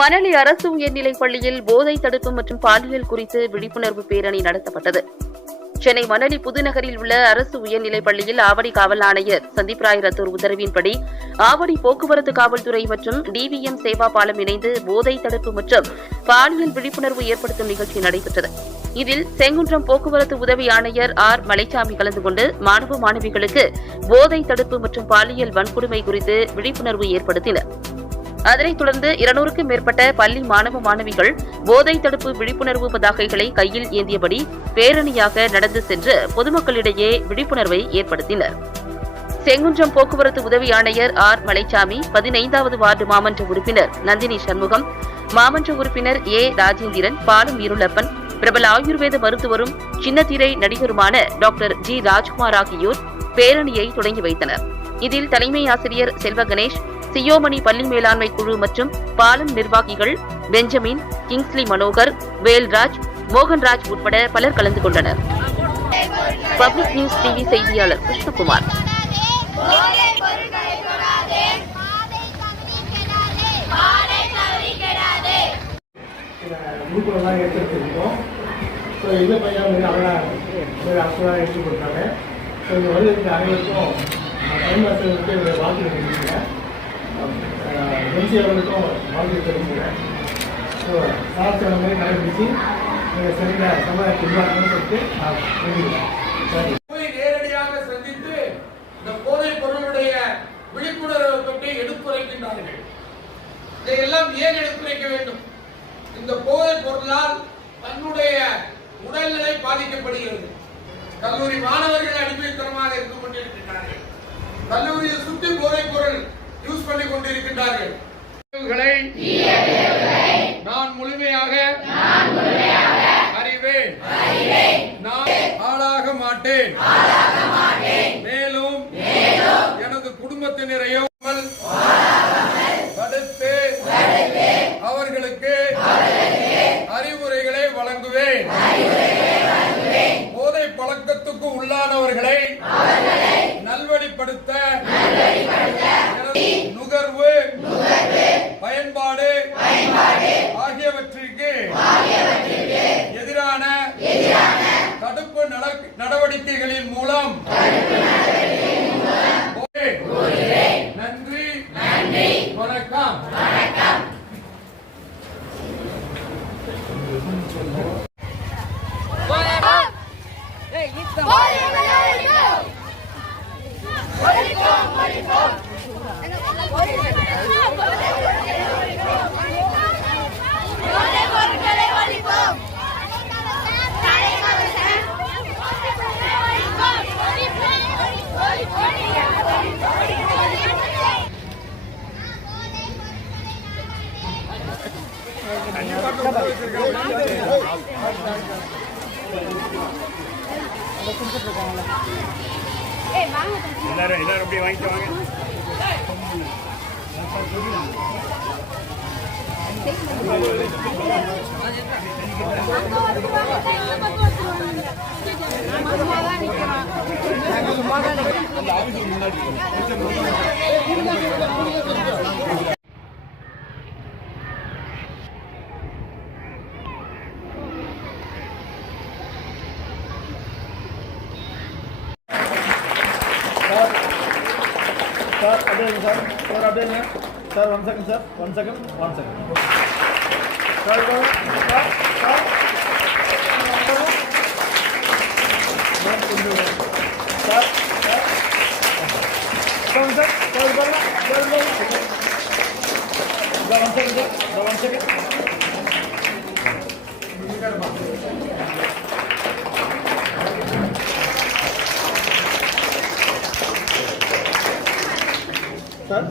மணலி அரசு உயர்நிலைப் பள்ளியில் போதை தடுப்பு மற்றும் பாலியல் குறித்து விழிப்புணர்வு பேரணி நடத்தப்பட்டது. சென்னை மணலி புதுநகரில் உள்ள அரசு உயர்நிலைப் பள்ளியில் ஆவடி காவல் ஆணையர் சந்தீப் ராய் ரத்தோர் உத்தரவின்படி ஆவடி போக்குவரத்து காவல்துறை மற்றும் டிவிஎம் சேவா பாலம் இணைந்து போதை தடுப்பு மற்றும் பாலியல் விழிப்புணர்வு ஏற்படுத்தும் நிகழ்ச்சி நடைபெற்றது. இதில் செங்குன்றம் போக்குவரத்து உதவி ஆணையர் ஆர் மலைச்சாமி கலந்து கொண்டு மாணவ மாணவிகளுக்கு போதை தடுப்பு மற்றும் பாலியல் வன்கொடுமை குறித்து விழிப்புணர்வு ஏற்படுத்தினர். அதனைத் தொடர்ந்து 200க்கும் மேற்பட்ட பள்ளி மாணவ மாணவிகள் போதை தடுப்பு விழிப்புணர்வு பதாகைகளை கையில் ஏந்தியபடி பேரணியாக நடந்து சென்று பொதுமக்களிடையே விழிப்புணர்வை ஏற்படுத்தினர். செங்குன்றம் போக்குவரத்து உதவி ஆணையர் ஆர் மலைச்சாமி, 15வது வார்டு மாமன்ற உறுப்பினர் நந்தினி சண்முகம், மாமன்ற உறுப்பினர் ஏ ராஜேந்திரன், பாலும் இருளப்பன், பிரபல ஆயுர்வேத மருத்துவரும் சின்னத்திரை நடிகருமான டாக்டர் ஜி ராஜ்குமார் ஆகியோர் பேரணியை தொடங்கி வைத்தனர். இதில் தலைமை ஆசிரியர் செல்வ கணேஷ், சியோமணி பள்ளி மேலாண்மை குழு மற்றும் பாலம் நிர்வாகிகள் பெஞ்சமின், கிங்ஸ்லி மனோகர், வேல்ராஜ், மோகன்ராஜ் உட்பட பலர் கலந்து கொண்டனர். பப்ளிக் நியூஸ் டிவி செய்தியாளர் கிருஷ்ணகுமார். எம்சி அவர்களுக்கும் வாழ்க்கை தெரிஞ்சுக்கிறேன். ஸோ சார் சொன்ன மாதிரி கடைபிடிச்சு நீங்கள் சிறந்த சமுதாயத்தை உருவாக்கணும்னு சொல்லிட்டு நான் தெரிஞ்சுக்கிறேன். நேரடியாக சந்தித்து இந்த போதைப் பொருளுடைய விழிப்புணர்வை பற்றி எடுத்துரைக்கின்றார்கள். இதையெல்லாம் ஏன் எடுத்துரைக்க வேண்டும்? இந்த போதைப் பொருளால் தன்னுடைய உடல்நிலை பாதிக்கப்படுகிறது. கல்லூரி மாணவர்கள் அடிமைத்தனமாக இருந்து கொண்டிருக்கின்றார்கள். கல்லூரியை சுற்றி போதைப் பொருள் யூஸ் பண்ணி கொண்டிருக்கின்றார்கள். நான் முழுமையாக அறிவேன். நான் ஆளாக மாட்டேன். மேலும் எனது குடும்பத்தினரையும் தடுத்து அவர்களுக்கு அறிவுரைகளை வழங்குவேன். போதை பழக்கத்துக்கு உள்ளானவர்களை நல்வழிப்படுத்த நுகர்வு, பயன்பாடு ஆகியவற்றிற்கு எதிரான தடுப்பு நடவடிக்கைகளின் மூலம் நன்றி, வணக்கம். எல்லாரும் அப்படியே வாங்கிட்டு வாங்க. Sir, update sir. Sir, update me. Sir, 1 second, sir. 1 second. 1 second. Sir, go. Sir, sir. Sir, sir. Come, sir. Sir, go. Sir, go. Sir, 1 second, sir. Sir, 1 second. Sir.